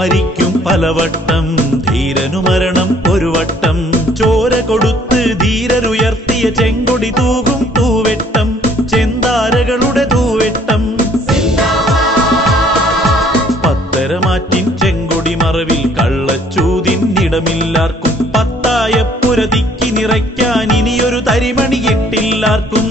മരിക്കും പലവട്ടം, ധീരനു മരണം ഒരു വട്ടം. ചോര കൊടുത്ത് ധീരരുയർത്തിയ ചെങ്കൊടി തൂകും തൂവെട്ടം, ചെന്താരകളുടെ തൂവെട്ടം. പത്തരമാറ്റിൻ ചെങ്കൊടി മറവിൽ കള്ളച്ചൂതിന്നിടമില്ലാർക്കും, പത്തായ പുരതിക്ക് നിറയ്ക്കാൻ ഇനിയൊരു തരിമണി എട്ടില്ലാർക്കും.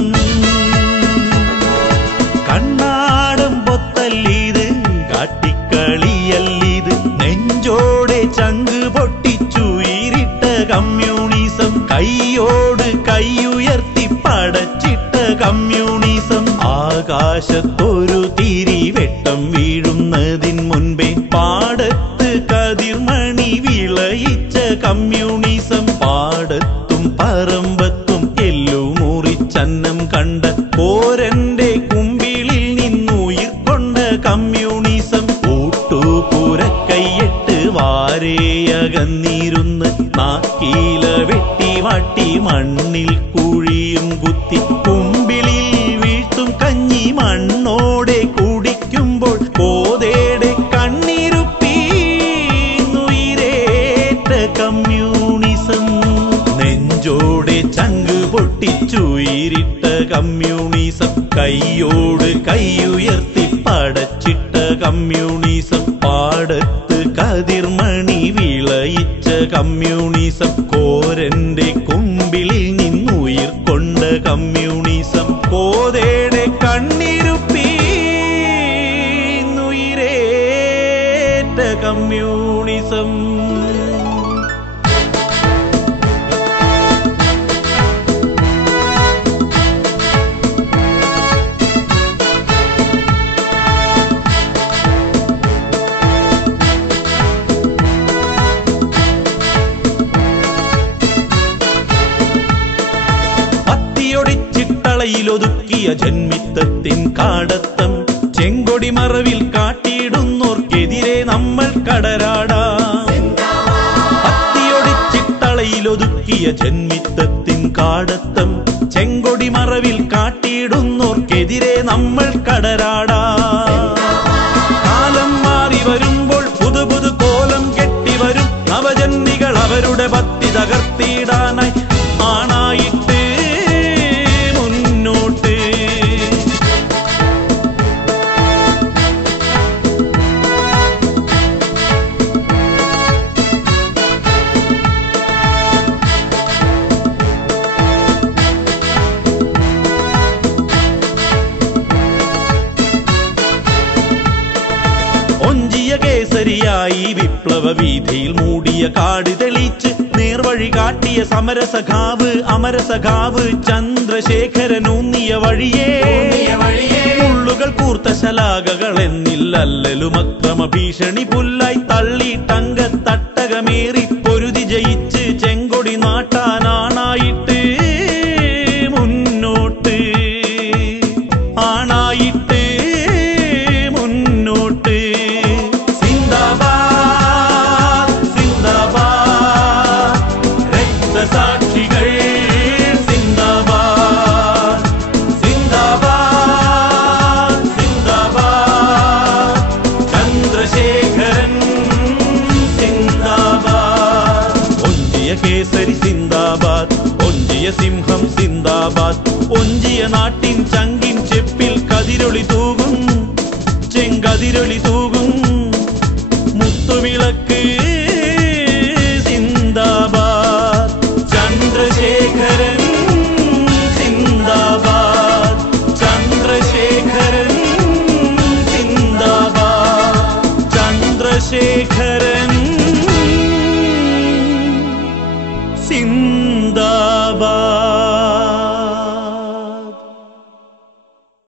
കണ്ണാടം പൊത്തല്ലീത്, കാട്ടിക്കളിയല്ലീത്, നെഞ്ചോടെ ചങ്ക് പൊട്ടിച്ചുയിരിട്ട കമ്മ്യൂണിസം, കൈയോട് കൈയുയർത്തി പടച്ചിട്ട കമ്മ്യൂണിസം. ആകാശത്തൊരു തിരി വെട്ടം വീഴുന്നതിൻ മുൻപേ പാടത്ത് കതിർമണി വിളയിച്ച കമ്മ്യൂണിസം. പാടത്തും പറമ്പത്തും എല്ലു മുറിച്ചന്നം കണ്ട പോരന്റെ കുമ്പിളിൽ നിന്നുയിർക്കൊണ്ട കമ്മ്യൂണിസം. കൂട്ടുപുരക്കൈയിട്ട് വാരേയകന്നിരുന്ന് നാക്കീല വെട്ടി വാട്ടി മണ്ണിൽ കുഴിയും കുത്തി കുമ്പിളിൽ വീഴ്ത്തും കഞ്ഞി മണ്ണോടെ കുടിക്കുമ്പോൾ കോതേടെ കണ്ണീരുപ്പീന്നുയിരേറ്റ കമ്മ്യൂണിസം. നെഞ്ചോടെ ചങ്ക് പൊട്ടിച്ചുയിരിട്ട കമ്മ്യൂണിസം, കൈയോട് കൈയുയർത്തി പടച്ചിട്ട കമ്മ്യൂണിസം. പാടത്ത് കതിർമണി വിളയിച്ച കമ്മ്യൂണിസം, കോരന്റെ കുമ്പിളിൽ നിന്നുയിർക്കൊണ്ട കമ്മ്യൂണിസം. കോതേടെ കണ്ണീരുപ്പീന്നുയിരേറ്റ കമ്മ്യൂണിസം. ൊതുക്കിയ ജന്മിത്തത്തിൻ കാടത്തം, ചെങ്കൊടി മറവിൽ കാട്ടിയിടുന്നോർക്കെതിരെ നമ്മൾ കടരാടാം. അത്തിയൊടിച്ചിട്ടളയിലൊതുക്കിയ ജന്മിത്തത്തിൻ കാടത്തം, ചെങ്കൊടി മറവിൽ കാട്ടിയിടുന്നോർക്കെതിരെ നമ്മൾ കടരാടാം. കാലം മാറി വരുമ്പോൾ പുതു പുതു കോലം കെട്ടിവരും നവജന്മികൾ അവരുടെ ഭക്തി തകർത്തിടാനായി ആണായിട്ട് കേസരിയായി വിപ്ലവ വീഥിയിൽ മൂടിയ കാട് തെളിച്ച് നേർവഴി കാട്ടിയ സമരസഖാവ് അമരസഖാവ് ചന്ദ്രശേഖരനൂന്നിയ വഴിയേ. മുള്ളുകൾ കൂർത്ത ശലാകകൾ എന്നില്ലല്ലലും അക്രമ ഭീഷണി പുല്ലായി തള്ളി തങ്കത്തട്ടകമേറി പൊരുതി ജയിച്ച് ചെങ്കൊടി നാട്ടാനാണായിട്ട് മുന്നോട്ട്, ആണായിട്ട് മുന്നോട്ട്. കേസരി സിന്ദാബാദ്, ഒഞ്ചിയ സിംഹം സിന്ദാബാദ്. ഒഞ്ചിയ നാട്ടിൻ ചങ്കിൻ ചെപ്പിൽ കതിരൊളി തൂകും, ചെങ്കതിരൊളി തൂകും മുത്തുവിളക്ക് സിന്ദാബാദ്. ചന്ദ്രശേഖരൻ സിന്ദാബാദ്, ചന്ദ്രശേഖരൻ സിന്ദാബാദ്, ചന്ദ്രശേഖരൻ സിന്ദാബാദ്.